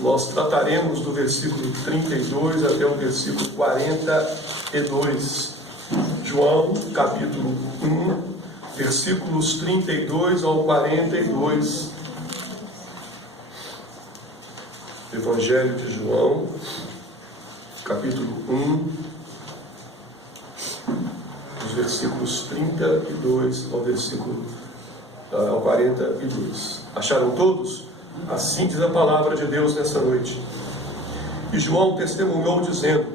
Nós trataremos do versículo 32 até o versículo 42. João, capítulo 1, versículos 32 ao 42. Evangelho de João, capítulo 1, dos versículos 32 ao 42. Acharam todos? Assim diz a palavra de Deus nessa noite. E João testemunhou dizendo: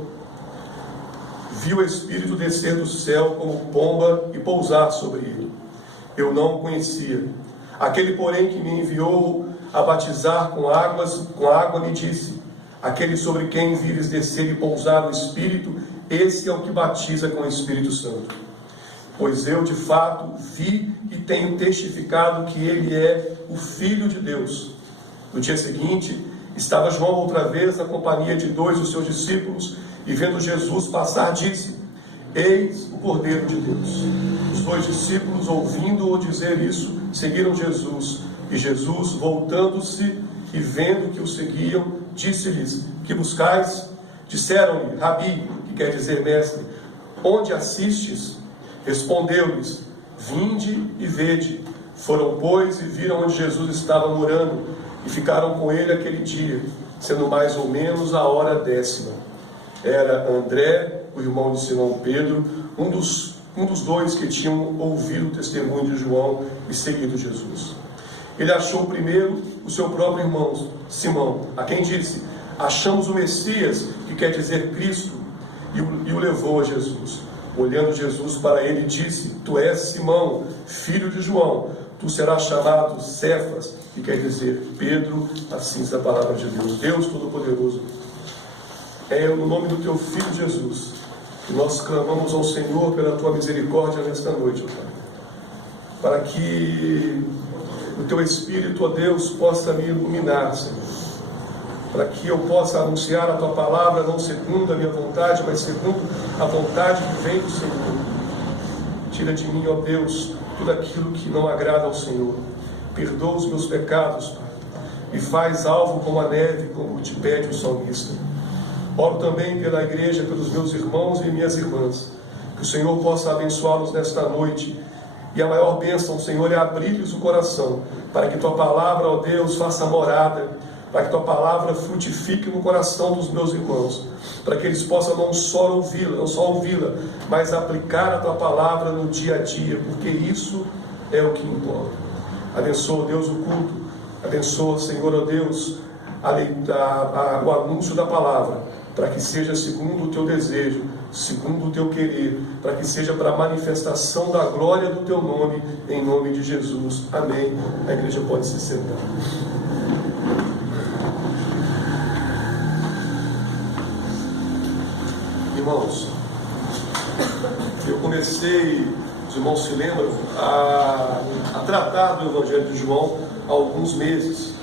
vi o Espírito descer do céu como pomba e pousar sobre ele. Eu não o conhecia. Aquele, porém, que me enviou a batizar com água me disse: aquele sobre quem vires descer e pousar o Espírito, esse é o que batiza com o Espírito Santo. Pois eu, de fato, vi e tenho testificado que ele é o Filho de Deus. No dia seguinte, estava João outra vez na companhia de 2 dos seus discípulos, e vendo Jesus passar, disse: eis o Cordeiro de Deus. Os 2 discípulos, ouvindo-o dizer isso, seguiram Jesus. E Jesus, voltando-se e vendo que o seguiam, disse-lhes: que buscais? Disseram-lhe: Rabi, que quer dizer mestre, onde assistes? Respondeu-lhes: vinde e vede. Foram, pois, e viram onde Jesus estava morando, e ficaram com ele aquele dia, sendo mais ou menos a hora 10ª. Era André, o irmão de Simão Pedro, um dos 2 que tinham ouvido o testemunho de João e seguido Jesus. Ele achou primeiro o seu próprio irmão, Simão, a quem disse: achamos o Messias, que quer dizer Cristo, e o levou a Jesus. Olhando Jesus para ele, disse: tu és Simão, filho de João, tu serás chamado Cefas, que quer dizer Pedro. Assim diz a palavra de Deus. Deus Todo-Poderoso, é no nome do teu Filho Jesus que nós clamamos ao Senhor pela tua misericórdia nesta noite, Pai, para que o teu Espírito, ó Deus, possa me iluminar, Senhor, para que eu possa anunciar a tua palavra, não segundo a minha vontade, mas segundo a vontade que vem do Senhor. Tira de mim, ó Deus, tudo aquilo que não agrada ao Senhor. Perdoa os meus pecados, Pai, e faz alvo como a neve, como te pede o salmista. Oro também pela igreja, pelos meus irmãos e minhas irmãs, que o Senhor possa abençoá-los nesta noite. E a maior bênção, Senhor, é abrir-lhes o coração, para que tua palavra, ó Deus, faça morada, para que tua palavra frutifique no coração dos meus irmãos, para que eles possam não só ouvi-la, mas aplicar a tua palavra no dia a dia, porque isso é o que importa. Abençoa, Deus, o culto. Abençoa, Senhor, ó Deus, o anúncio da palavra, para que seja segundo o teu desejo, segundo o teu querer, para que seja para a manifestação da glória do teu nome, em nome de Jesus. Amém. A igreja pode se sentar. Irmãos, eu comecei, os irmãos se lembram, a tratar do Evangelho de João há alguns meses.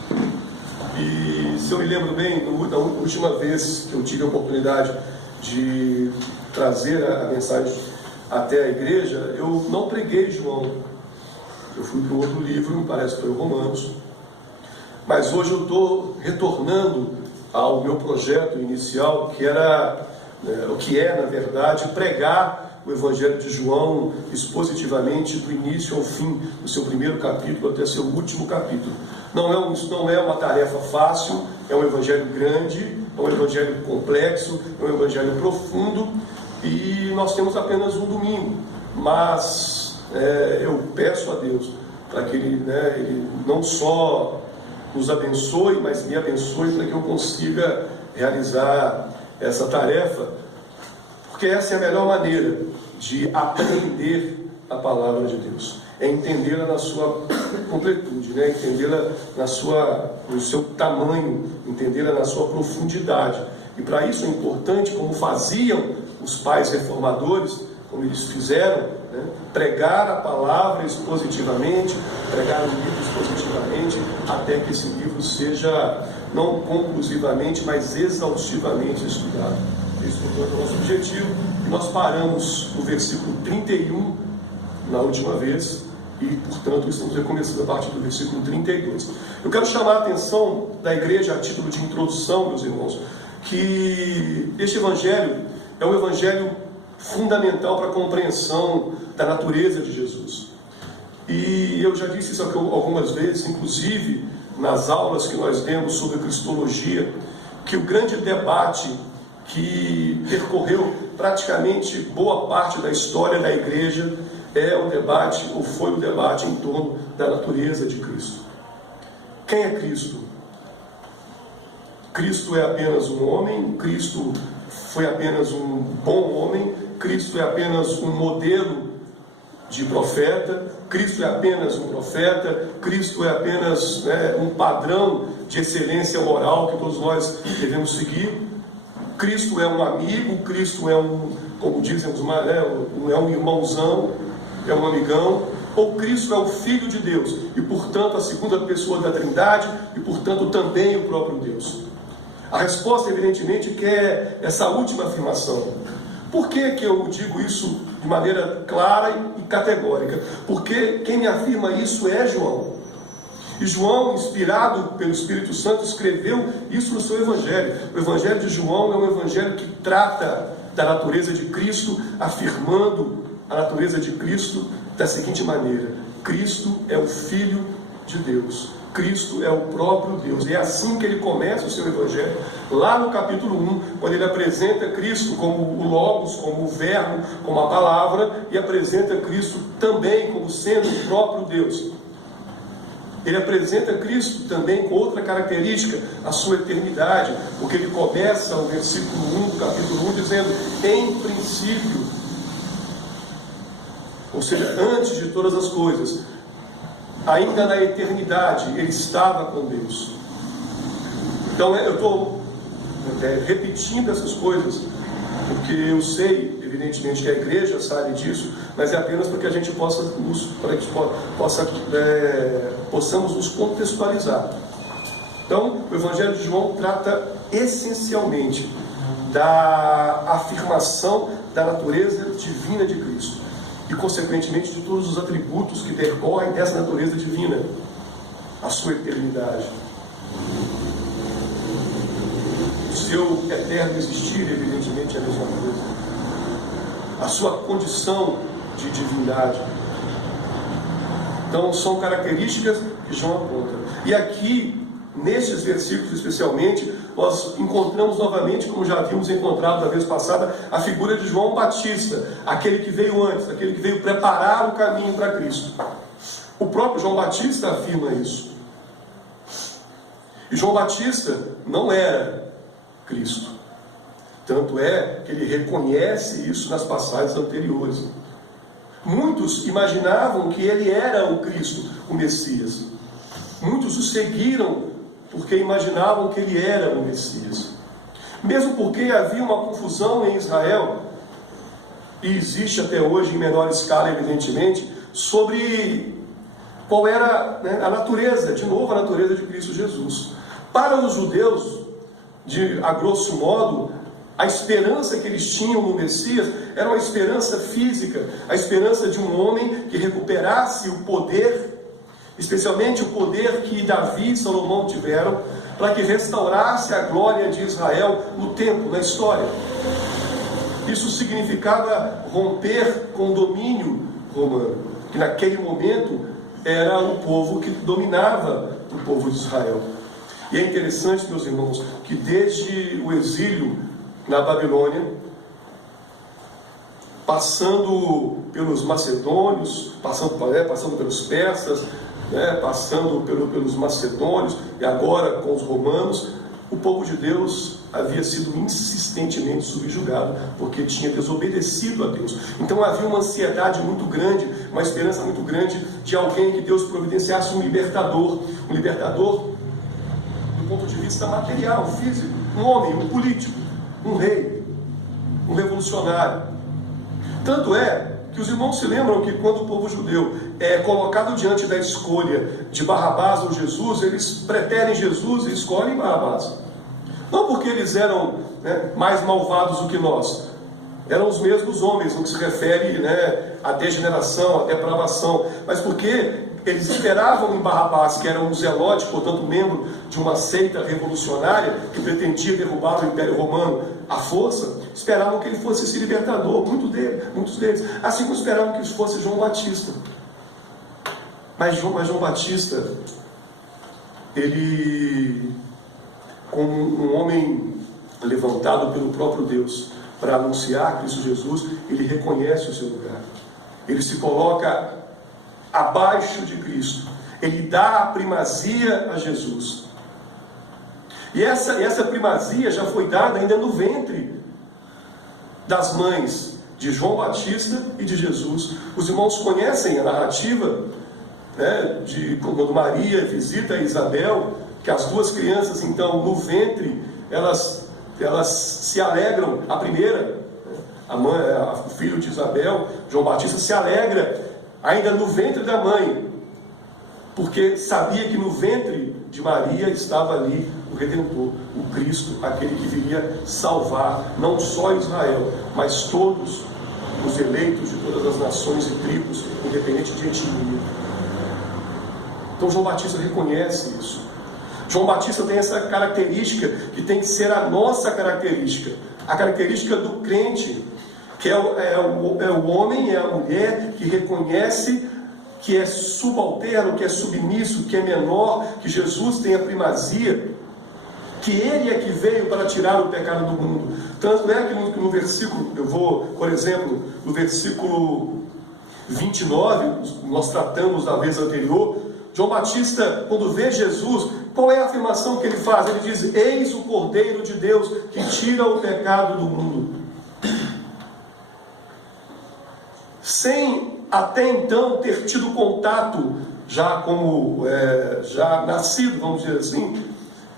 E se eu me lembro bem, na última vez que eu tive a oportunidade de trazer a mensagem até a igreja, eu não preguei João. Eu fui para outro livro, me parece que foi o Romanos. Mas hoje eu estou retornando ao meu projeto inicial, que era, o que é, na verdade, pregar o Evangelho de João expositivamente, do início ao fim, do seu primeiro capítulo até seu último capítulo. Isso não é uma tarefa fácil, é um evangelho grande, é um evangelho complexo, é um evangelho profundo, e nós temos apenas um domingo, mas eu peço a Deus para que Ele não só nos abençoe, mas me abençoe para que eu consiga realizar essa tarefa, porque essa é a melhor maneira de aprender a palavra de Deus. É entendê-la na sua completude, entendê-la no seu tamanho, entendê-la na sua profundidade. E para isso é importante, como faziam os pais reformadores, como eles fizeram, pregar a palavra expositivamente, pregar o livro expositivamente, até que esse livro seja, não conclusivamente, mas exaustivamente estudado. Esse foi o nosso objetivo. E nós paramos no versículo 31, na última vez, E, portanto, estamos recomeçando a partir do versículo 32. Eu quero chamar a atenção da igreja a título de introdução, meus irmãos, que este evangelho é um evangelho fundamental para a compreensão da natureza de Jesus. E eu já disse isso aqui algumas vezes, inclusive nas aulas que nós demos sobre cristologia, que o grande debate que percorreu praticamente boa parte da história da igreja é o debate, ou foi o debate em torno da natureza de Cristo. Quem é Cristo? Cristo é apenas um homem? Cristo foi apenas um bom homem? Cristo é apenas um modelo de profeta? Cristo é apenas um profeta? Cristo é apenas um padrão de excelência moral que todos nós devemos seguir? Cristo é um amigo? Cristo é como dizem os mais, é um irmãozão? É um amigão? Ou Cristo é o Filho de Deus e, portanto, a segunda pessoa da Trindade e, portanto, também o próprio Deus? A resposta, evidentemente, que é essa última afirmação. Por que eu digo isso de maneira clara e categórica? Porque quem me afirma isso é João. E João, inspirado pelo Espírito Santo, escreveu isso no seu Evangelho. O Evangelho de João é um Evangelho que trata da natureza de Cristo, afirmando a natureza de Cristo da seguinte maneira: Cristo é o Filho de Deus. Cristo é o próprio Deus. E é assim que ele começa o seu Evangelho, lá no capítulo 1, quando ele apresenta Cristo como o Logos, como o Verbo, como a Palavra, e apresenta Cristo também como sendo o próprio Deus. Ele apresenta Cristo também com outra característica, a sua eternidade, porque ele começa o versículo 1 do capítulo 1 dizendo: em princípio, ou seja, antes de todas as coisas, ainda na eternidade, ele estava com Deus. Então eu estou repetindo essas coisas, porque eu sei, evidentemente, que a igreja sabe disso, mas é apenas para que a gente possamos nos contextualizar. Então, o Evangelho de João trata essencialmente da afirmação da natureza divina de Cristo e, consequentemente, de todos os atributos que decorrem dessa natureza divina, a sua eternidade, o seu eterno existir, evidentemente, é a mesma coisa, a sua condição de divindade. Então, são características que João aponta. E aqui, nesses versículos especialmente, nós encontramos novamente, como já havíamos encontrado da vez passada, a figura de João Batista, aquele que veio antes, aquele que veio preparar o caminho para Cristo. O próprio João Batista afirma isso. E João Batista não era Cristo. Tanto é que ele reconhece isso nas passagens anteriores. Muitos imaginavam que ele era o Cristo, o Messias. Muitos o seguiram porque imaginavam que ele era o Messias. Mesmo porque havia uma confusão em Israel, e existe até hoje em menor escala, evidentemente, sobre qual era a natureza, de novo a natureza de Cristo Jesus. Para os judeus, a grosso modo, a esperança que eles tinham no Messias era uma esperança física, a esperança de um homem que recuperasse o poder, especialmente o poder que Davi e Salomão tiveram, para que restaurasse a glória de Israel no tempo, na história. Isso significava romper com o domínio romano, que naquele momento era o povo que dominava o povo de Israel. E é interessante, meus irmãos, que desde o exílio na Babilônia, passando pelos macedônios, passando pelos persas, passando pelos macedônios e agora com os romanos, o povo de Deus havia sido insistentemente subjugado porque tinha desobedecido a Deus. Então havia uma ansiedade muito grande, uma esperança muito grande de alguém que Deus providenciasse um libertador do ponto de vista material, físico, um homem, um político, um rei, um revolucionário. Tanto é que os irmãos se lembram que quando o povo judeu é colocado diante da escolha de Barrabás ou Jesus, eles preterem Jesus e escolhem Barrabás. Não porque eles eram mais malvados do que nós, Eram os mesmos homens, no que se refere, né, à degeneração, à depravação. Mas porque eles esperavam em Barrabás, que era um zelote, portanto membro de uma seita revolucionária que pretendia derrubar o Império Romano à força, esperavam que ele fosse esse libertador, muitos deles. Assim como esperavam que fosse João Batista. Mas João Batista, ele, como um homem levantado pelo próprio Deus para anunciar Cristo Jesus, ele reconhece o seu lugar. Ele se coloca abaixo de Cristo. Ele dá a primazia a Jesus. E essa primazia já foi dada ainda no ventre das mães de João Batista e de Jesus. Os irmãos conhecem a narrativa, né, de quando Maria visita Isabel, que as duas crianças, então, no ventre, elas se alegram. A primeira, o filho de Isabel, João Batista, se alegra ainda no ventre da mãe, porque sabia que no ventre de Maria estava ali o Redentor, o Cristo, aquele que viria salvar não só Israel, mas todos os eleitos de todas as nações e tribos, independente de etnia. Então João Batista reconhece isso. João Batista tem essa característica que tem que ser a nossa característica, a característica do crente, que é o homem, é a mulher que reconhece que é subalterno, que é submisso, que é menor, que Jesus tem a primazia, que Ele é que veio para tirar o pecado do mundo. Tanto é que no versículo, eu vou, por exemplo, no versículo 29, nós tratamos da vez anterior, João Batista, quando vê Jesus, qual é a afirmação que ele faz? Ele diz: eis o Cordeiro de Deus que tira o pecado do mundo. Sem até então ter tido contato, já nascido, vamos dizer assim,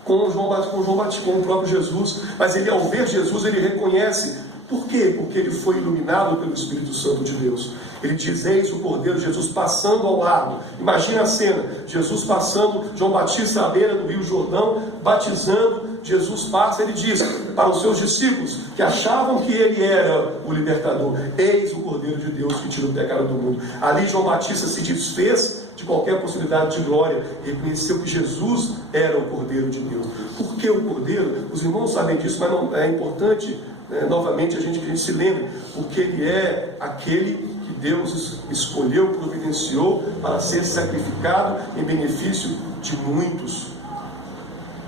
com João Batista, com o próprio Jesus. Mas ele, ao ver Jesus, ele reconhece. Por quê? Porque ele foi iluminado pelo Espírito Santo de Deus. Ele diz: eis o Cordeiro de Jesus passando ao lado. Imagina a cena, Jesus passando, João Batista à beira do Rio Jordão, batizando. Jesus passa, ele diz para os seus discípulos, que achavam que ele era o libertador: eis o Cordeiro de Deus que tira o pecado do mundo. Ali João Batista se desfez de qualquer possibilidade de glória, reconheceu que Jesus era o Cordeiro de Deus. Por que o Cordeiro? Os irmãos sabem disso, mas não é importante, novamente, que a gente se lembre, porque ele é aquele que Deus escolheu, providenciou para ser sacrificado em benefício de muitos.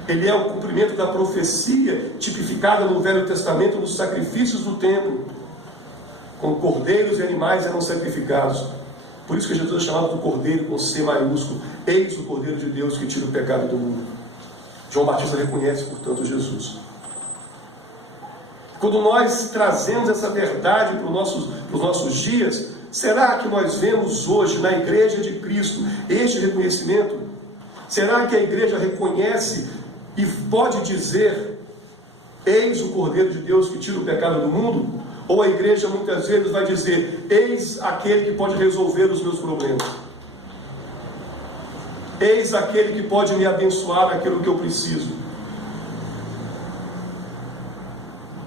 Ele é o cumprimento da profecia tipificada no Velho Testamento nos sacrifícios do templo, quando cordeiros e animais eram sacrificados. Por isso que Jesus é chamado do Cordeiro com C maiúsculo. Eis o Cordeiro de Deus que tira o pecado do mundo. João Batista reconhece, portanto, Jesus. Quando nós trazemos essa verdade para os nossos dias, será que nós vemos hoje na Igreja de Cristo este reconhecimento? Será que a igreja reconhece e pode dizer: eis o Cordeiro de Deus que tira o pecado do mundo? Ou a igreja muitas vezes vai dizer: eis aquele que pode resolver os meus problemas, eis aquele que pode me abençoar naquilo que eu preciso?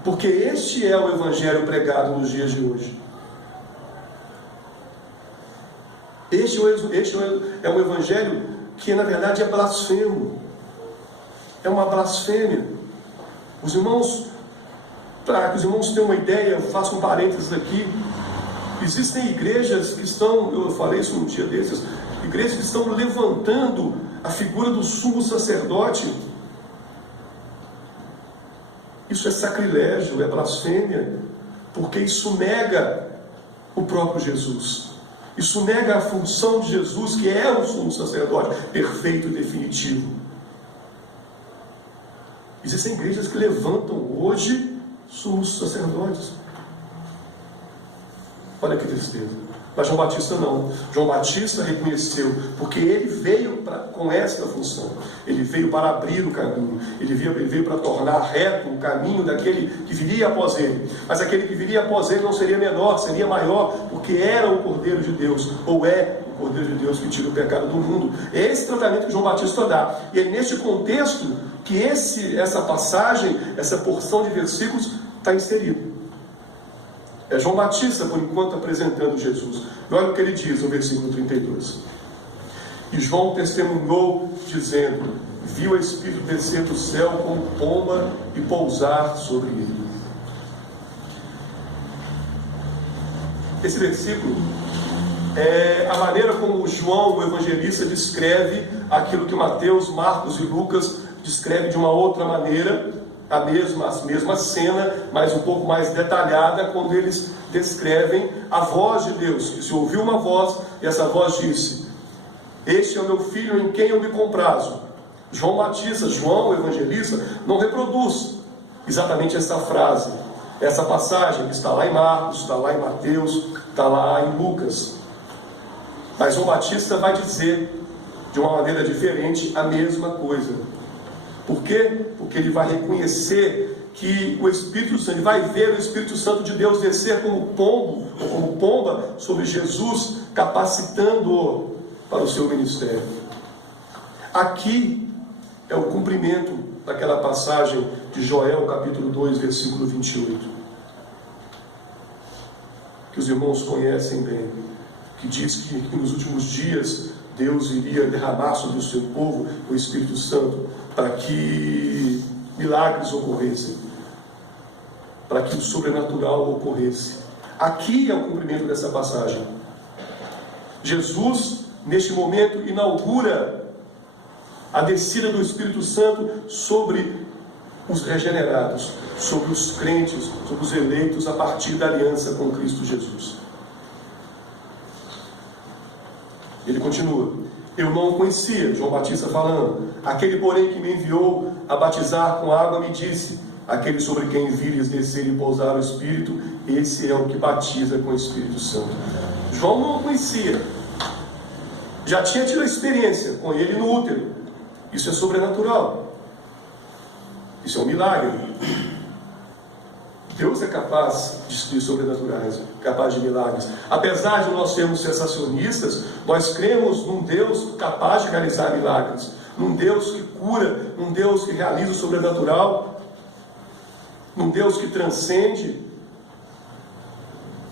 Porque este é o evangelho pregado nos dias de hoje. Este é um evangelho que na verdade é blasfemo. É uma blasfêmia. Os irmãos, para que os irmãos tenham uma ideia, eu faço um parênteses aqui. Existem igrejas que estão, eu falei isso um dia desses, igrejas que estão levantando a figura do sumo sacerdote. Isso é sacrilégio, é blasfêmia, porque isso nega o próprio Jesus. Isso nega a função de Jesus, que é o sumo sacerdote perfeito e definitivo. Existem igrejas que levantam hoje sumos sacerdotes. Olha que tristeza. Mas João Batista não. João Batista reconheceu, porque ele veio com essa função. Ele veio para abrir o caminho. Ele veio para tornar reto o caminho daquele que viria após ele. Mas aquele que viria após ele não seria menor, seria maior, porque era o Cordeiro de Deus, ou é o Cordeiro de Deus que tira o pecado do mundo. É esse tratamento que João Batista dá. E é nesse contexto que essa passagem, essa porção de versículos está inserido. É João Batista, por enquanto, apresentando Jesus. E olha o que ele diz no versículo 32. E João testemunhou, dizendo: viu o Espírito descer do céu como pomba e pousar sobre ele. Esse versículo é a maneira como João, o evangelista, descreve aquilo que Mateus, Marcos e Lucas descrevem de uma outra maneira, a mesma cena, mas um pouco mais detalhada, quando eles descrevem a voz de Deus, que se ouviu uma voz, e essa voz disse: este é o meu filho em quem eu me comprazo. João Batista, João, o evangelista, não reproduz exatamente essa frase, essa passagem que está lá em Marcos, está lá em Mateus, está lá em Lucas. Mas João Batista vai dizer de uma maneira diferente a mesma coisa. Por quê? Porque ele vai reconhecer que o Espírito Santo, ele vai ver o Espírito Santo de Deus descer como pombo, ou como pomba, sobre Jesus, capacitando-o para o seu ministério. Aqui é o cumprimento daquela passagem de Joel, capítulo 2, versículo 28, que os irmãos conhecem bem, que diz que nos últimos dias Deus iria derramar sobre o seu povo o Espírito Santo, para que milagres ocorressem, para que o sobrenatural ocorresse. Aqui é o cumprimento dessa passagem. Jesus, neste momento, inaugura a descida do Espírito Santo sobre os regenerados, sobre os crentes, sobre os eleitos a partir da aliança com Cristo Jesus. Ele continua: eu não o conhecia, João Batista falando. Aquele, porém, que me enviou a batizar com água me disse: aquele sobre quem vires descer e pousar o Espírito, esse é o que batiza com o Espírito Santo. João não o conhecia, já tinha tido a experiência com ele no útero. Isso é sobrenatural, isso é um milagre. Deus é capaz de sobrenaturais, capaz de milagres. Apesar de nós sermos sensacionistas, nós cremos num Deus capaz de realizar milagres, num Deus que cura, num Deus que realiza o sobrenatural, num Deus que transcende.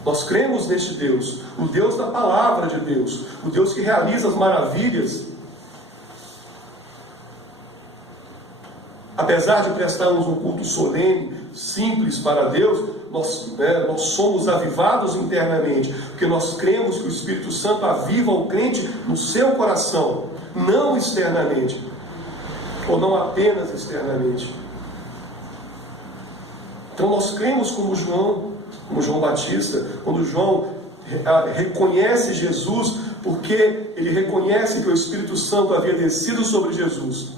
Nós cremos neste Deus, o Deus da palavra de Deus, o Deus que realiza as maravilhas. Apesar de prestarmos um culto solene, simples para Deus, nós somos avivados internamente, porque nós cremos que o Espírito Santo aviva o crente no seu coração, não externamente, ou não apenas externamente. Então nós cremos como João Batista, quando João reconhece Jesus, porque ele reconhece que o Espírito Santo havia descido sobre Jesus.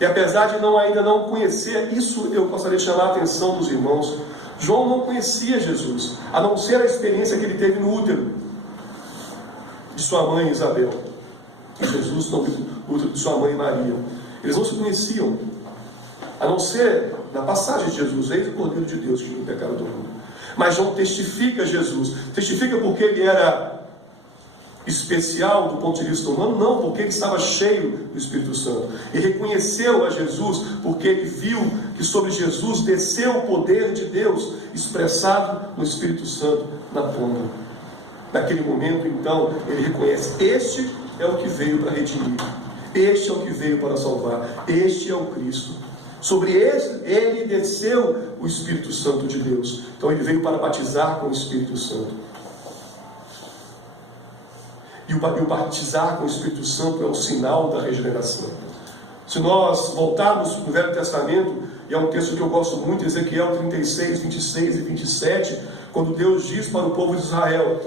E apesar de ainda não conhecer, isso eu gostaria de chamar a atenção dos irmãos, João não conhecia Jesus, a não ser a experiência que ele teve no útero de sua mãe Isabel, e Jesus no útero de sua mãe Maria. Eles não se conheciam, a não ser na passagem de Jesus: eis o Cordeiro de Deus que tira o pecado do mundo. Mas João testifica Jesus, testifica porque ele era especial do ponto de vista humano? Não, porque ele estava cheio do Espírito Santo, e reconheceu a Jesus porque ele viu que sobre Jesus desceu o poder de Deus expressado no Espírito Santo na pomba. Naquele momento, então, ele reconhece: este é o que veio para redimir, este é o que veio para salvar, este é o Cristo. Sobre ele desceu o Espírito Santo de Deus. Então ele veio para batizar com o Espírito Santo. E o batizar com o Espírito Santo é um sinal da regeneração. Se nós voltarmos no Velho Testamento, e é um texto que eu gosto muito, Ezequiel 36, 26 e 27, quando Deus diz para o povo de Israel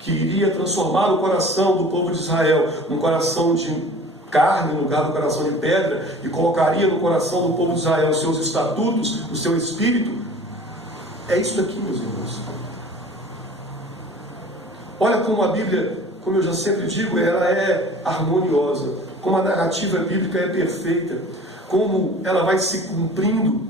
que iria transformar o coração do povo de Israel num coração de carne no lugar do coração de pedra, e colocaria no coração do povo de Israel os seus estatutos, o seu espírito. É isso aqui, meus irmãos. Olha como a Bíblia, como eu já sempre digo, ela é harmoniosa, como a narrativa bíblica é perfeita, como ela vai se cumprindo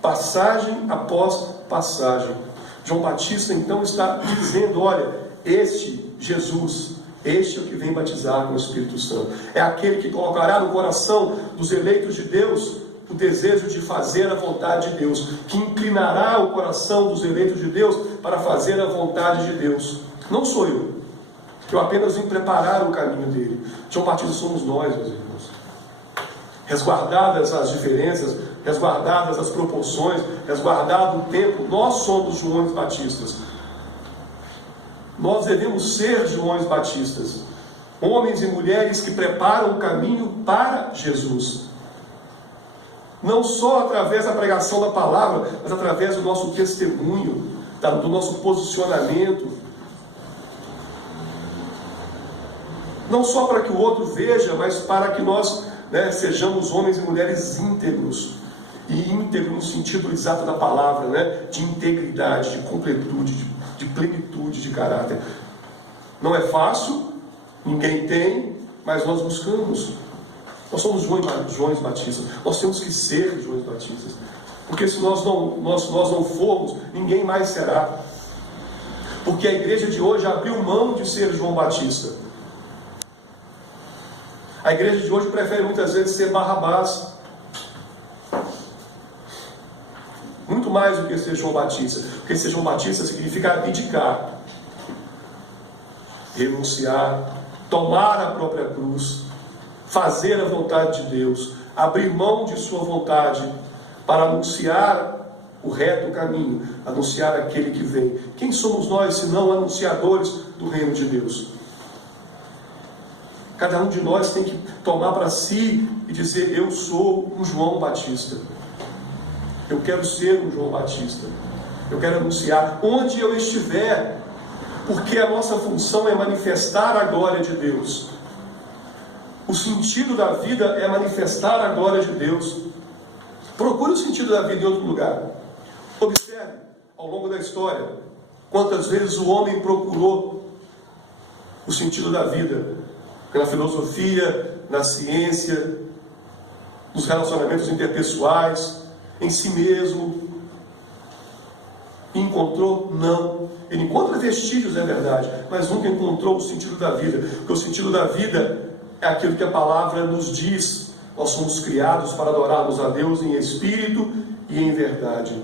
passagem após passagem. João Batista então está dizendo: olha, este Jesus, este é o que vem batizar com o Espírito Santo, é aquele que colocará no coração dos eleitos de Deus o desejo de fazer a vontade de Deus, que inclinará o coração dos eleitos de Deus para fazer a vontade de Deus. Não sou eu. Eu apenas vim preparar o caminho dele. João Batista somos nós, meus irmãos. Resguardadas as diferenças, resguardadas as proporções, resguardado o tempo, nós somos Joões Batistas. Nós devemos ser Joões Batistas. Homens e mulheres que preparam o caminho para Jesus. Não só através da pregação da palavra, mas através do nosso testemunho, do nosso posicionamento. Não só para que o outro veja, mas para que nós sejamos homens e mulheres íntegros. E íntegro no sentido exato da palavra, de integridade, de completude, de plenitude de caráter. Não é fácil, ninguém tem, mas nós buscamos. Nós somos Joões Batistas. Nós temos que ser Joões Batistas. Porque se nós não formos, ninguém mais será. Porque a igreja de hoje abriu mão de ser João Batista. A igreja de hoje prefere muitas vezes ser Barrabás. Muito mais do que ser João Batista. Porque ser João Batista significa abdicar, renunciar, tomar a própria cruz, fazer a vontade de Deus, abrir mão de sua vontade para anunciar o reto caminho, anunciar aquele que vem. Quem somos nós, se não anunciadores do reino de Deus? Cada um de nós tem que tomar para si e dizer: eu sou um João Batista. Eu quero ser um João Batista. Eu quero anunciar onde eu estiver, porque a nossa função é manifestar a glória de Deus. O sentido da vida é manifestar a glória de Deus. Procure o sentido da vida em outro lugar. Observe, ao longo da história, quantas vezes o homem procurou o sentido da vida. Na filosofia, na ciência, nos relacionamentos interpessoais, em si mesmo. E encontrou? Não. Ele encontra vestígios, é verdade, mas nunca encontrou o sentido da vida. Porque o sentido da vida é aquilo que a palavra nos diz. Nós somos criados para adorarmos a Deus em espírito e em verdade.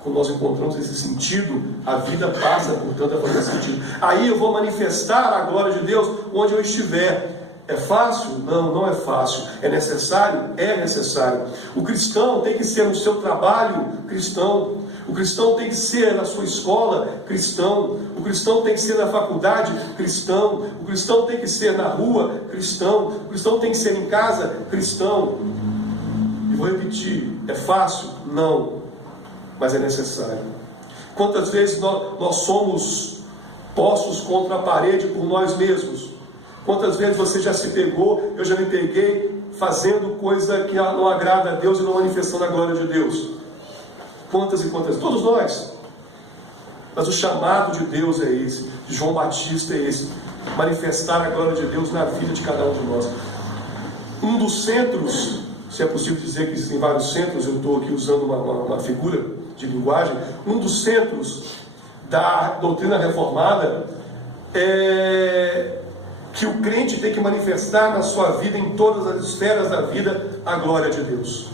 Quando nós encontramos esse sentido, a vida passa, portanto, a fazer sentido. Aí eu vou manifestar a glória de Deus onde eu estiver. É fácil? Não, não é fácil. É necessário? É necessário. O cristão tem que ser no seu trabalho cristão. O cristão tem que ser na sua escola cristão. O cristão tem que ser na faculdade cristão. O cristão tem que ser na rua cristão. O cristão tem que ser em casa cristão. E vou repetir, é fácil? Não. Mas é necessário. Quantas vezes nós somos postos contra a parede por nós mesmos? Quantas vezes você já se pegou, eu já me peguei, fazendo coisa que não agrada a Deus e não manifestando a glória de Deus? Quantas e quantas? Todos nós. Mas o chamado de Deus é esse, de João Batista é esse: manifestar a glória de Deus na vida de cada um de nós. Um dos centros, se é possível dizer que existem vários centros, eu estou aqui usando uma figura de linguagem, um dos centros da doutrina reformada é que o crente tem que manifestar na sua vida, em todas as esferas da vida, a glória de Deus.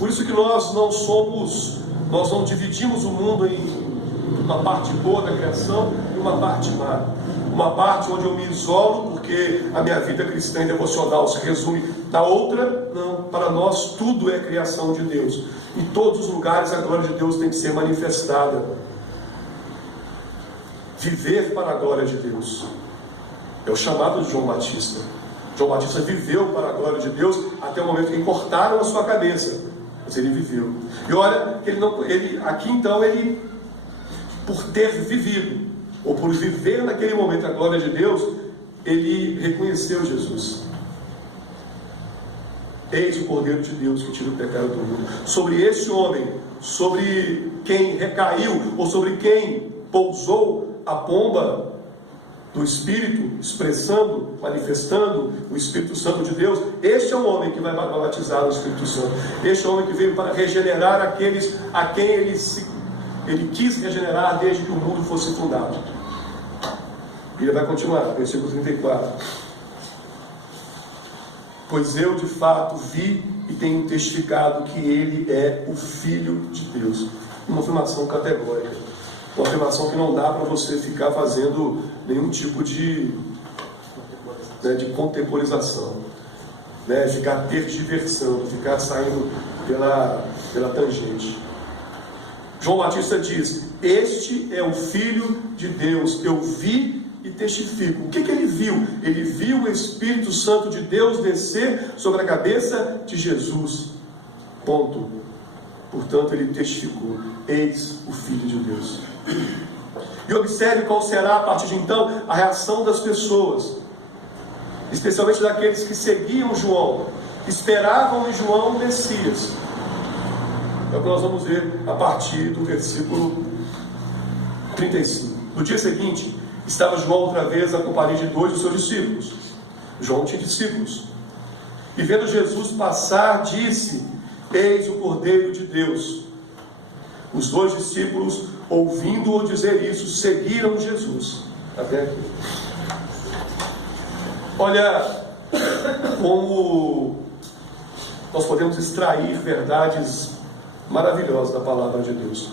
Por isso que nós não dividimos o mundo em uma parte boa da criação e uma parte má. Uma parte onde eu me isolo, porque a minha vida cristã e devocional se resume na outra. Não, para nós tudo é criação de Deus. Em todos os lugares a glória de Deus tem que ser manifestada. Viver para a glória de Deus é o chamado de João Batista. João Batista viveu para a glória de Deus até o momento que cortaram a sua cabeça, mas ele viveu. E olha que ele, por ter vivido, ou por viver naquele momento a glória de Deus, ele reconheceu Jesus. Eis o Cordeiro de Deus que tira o pecado do mundo. Sobre esse homem, sobre quem recaiu, ou sobre quem pousou a pomba do Espírito, expressando, manifestando o Espírito Santo de Deus, este é o homem que vai batizar no Espírito Santo. Este é o homem que veio para regenerar aqueles a quem ele quis regenerar desde que o mundo fosse fundado. E ele vai continuar, versículo 34. pois eu de fato vi e tenho testificado que ele é o Filho de Deus. Uma afirmação categórica, uma afirmação que não dá para você ficar fazendo nenhum tipo de contemporização, ficar tergiversando, ficar saindo pela tangente. João Batista diz: este é o Filho de Deus, eu vi e testifico. O que ele viu? Ele viu o Espírito Santo de Deus descer sobre a cabeça de Jesus. Ponto. Portanto, ele testificou: eis o Filho de Deus. E observe qual será a partir de então a reação das pessoas, especialmente daqueles que seguiam João, que esperavam em João o Messias. É o que nós vamos ver a partir do versículo 35. No dia seguinte, estava João outra vez na companhia de 2 dos seus discípulos. João tinha discípulos. E vendo Jesus passar, disse: eis o Cordeiro de Deus. Os 2 discípulos, ouvindo-o dizer isso, seguiram Jesus. Até aqui. Olha como nós podemos extrair verdades maravilhosas da palavra de Deus.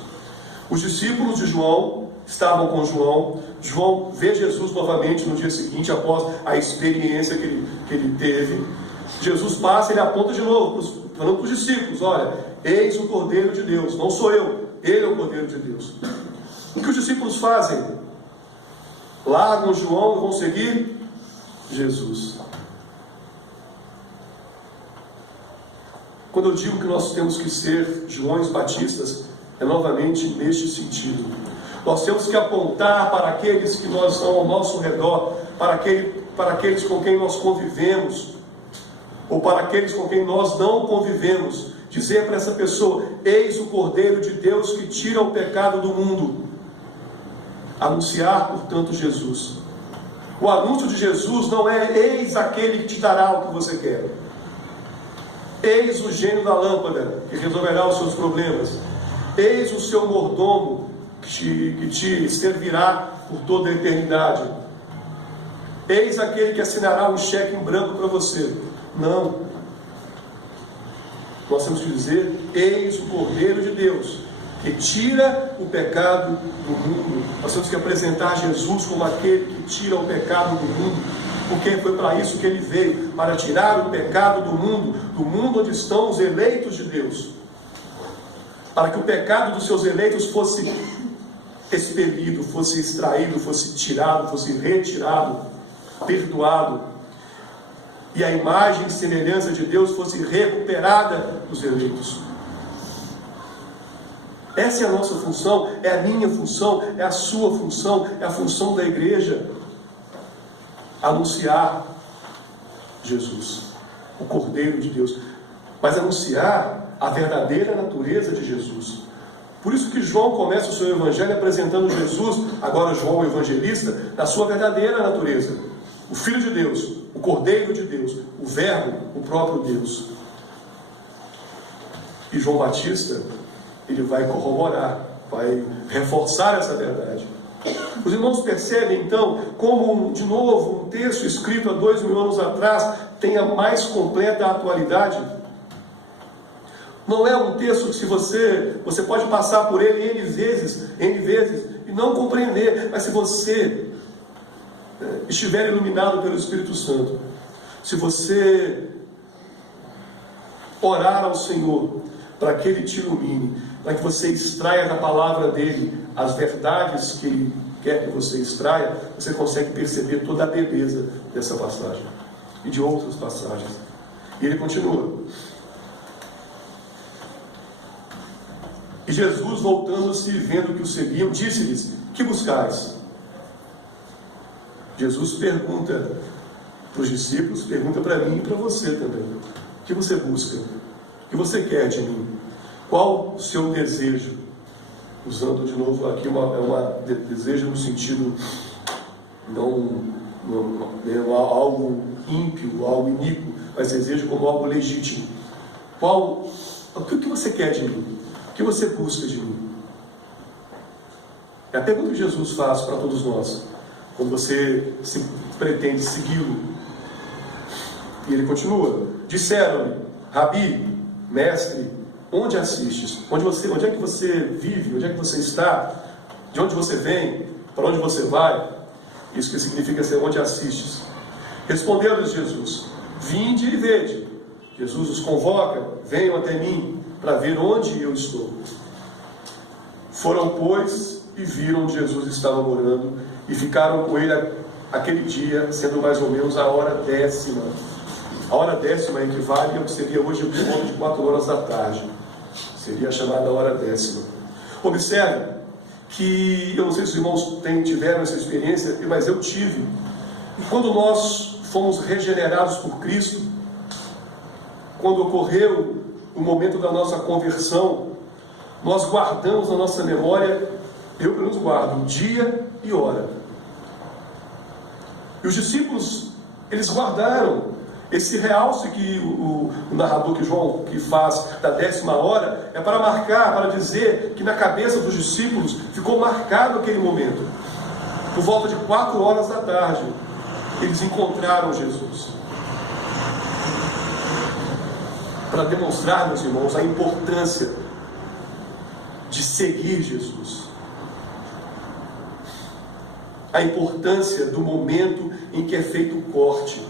Os discípulos de João estavam com João. João vê Jesus novamente no dia seguinte, após a experiência que ele teve. Jesus passa e ele aponta de novo, falando para os discípulos: olha, eis o Cordeiro de Deus, não sou eu, ele é o Cordeiro de Deus. O que os discípulos fazem? Largam João e vão seguir Jesus. Quando eu digo que nós temos que ser Joões Batistas, é novamente neste sentido. Nós temos que apontar para aqueles que nós estão ao nosso redor, para aqueles com quem nós convivemos, ou para aqueles com quem nós não convivemos, dizer para essa pessoa: eis o Cordeiro de Deus que tira o pecado do mundo. Anunciar, portanto, Jesus. O anúncio de Jesus não é: eis aquele que te dará o que você quer, eis o gênio da lâmpada que resolverá os seus problemas, eis o seu mordomo que te servirá por toda a eternidade, eis aquele que assinará um cheque em branco para você. Não. Nós temos que dizer: eis o Cordeiro de Deus que tira o pecado do mundo. Nós temos que apresentar Jesus como aquele que tira o pecado do mundo, porque foi para isso que ele veio, para tirar o pecado do mundo onde estão os eleitos de Deus, para que o pecado dos seus eleitos fosse expelido, fosse extraído, fosse tirado, fosse retirado, perdoado, e a imagem e semelhança de Deus fosse recuperada dos eleitos. Essa é a nossa função, é a minha função, é a sua função, é a função da igreja. Anunciar Jesus, o Cordeiro de Deus, mas anunciar a verdadeira natureza de Jesus. Por isso que João começa o seu evangelho apresentando Jesus, agora João o evangelista, na sua verdadeira natureza: o Filho de Deus, o Cordeiro de Deus, o Verbo, o próprio Deus. E João Batista, ele vai corroborar, vai reforçar essa verdade. Os irmãos percebem então como, de novo, um texto escrito há 2000 anos atrás tem a mais completa atualidade. Não é um texto que você pode passar por ele N vezes, e não compreender, mas se você estiver iluminado pelo Espírito Santo, se você orar ao Senhor para que Ele te ilumine, para que você extraia da palavra dele as verdades que Ele quer que você extraia, você consegue perceber toda a beleza dessa passagem e de outras passagens. E ele continua: e Jesus, voltando-se e vendo que o seguiam, disse-lhes: que buscais? Jesus pergunta para os discípulos, pergunta para mim e para você também: o que você busca? O que você quer de mim? Qual o seu desejo? Usando de novo aqui desejo no sentido não algo ímpio, algo iníquo, mas desejo como algo legítimo. O que você quer de mim? O que você busca de mim? É a pergunta que Jesus faz para todos nós, quando você se pretende segui-lo. E ele continua: disseram-lhe, Rabi, mestre, onde assistes? Onde é que você vive? Onde é que você está? De onde você vem? Para onde você vai? Isso que significa ser onde assistes. Respondeu-lhes Jesus: vinde e vede. Jesus os convoca: venham até mim, para ver onde eu estou. Foram, pois, e viram onde Jesus estava morando, e ficaram com ele aquele dia, sendo mais ou menos a hora 10ª. A hora 10ª equivale ao que seria hoje por volta de 4 horas da tarde. Seria a chamada hora 10ª. Observe que, eu não sei se os irmãos tiveram essa experiência, mas eu tive. E quando nós fomos regenerados por Cristo, quando ocorreu o momento da nossa conversão, nós guardamos na nossa memória, eu pelo menos guardo, dia e hora. E os discípulos, eles guardaram esse realce que o narrador que João que faz da 10ª hora, é para marcar, para dizer que na cabeça dos discípulos ficou marcado aquele momento. Por volta de 4 horas da tarde, eles encontraram Jesus. Para demonstrar, meus irmãos, a importância de seguir Jesus. A importância do momento em que é feito o corte,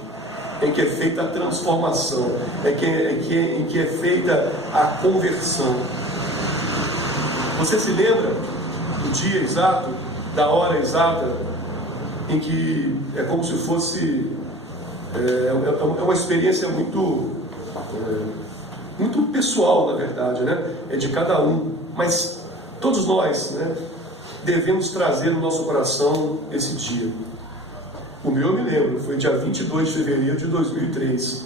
em que é feita a transformação, em que é feita a conversão. Você se lembra do dia exato, da hora exata, em que é como se fosse... É uma experiência muito pessoal, na verdade, né? É de cada um, mas todos nós, né, devemos trazer no nosso coração esse dia. O meu eu me lembro, foi dia 22 de fevereiro de 2003.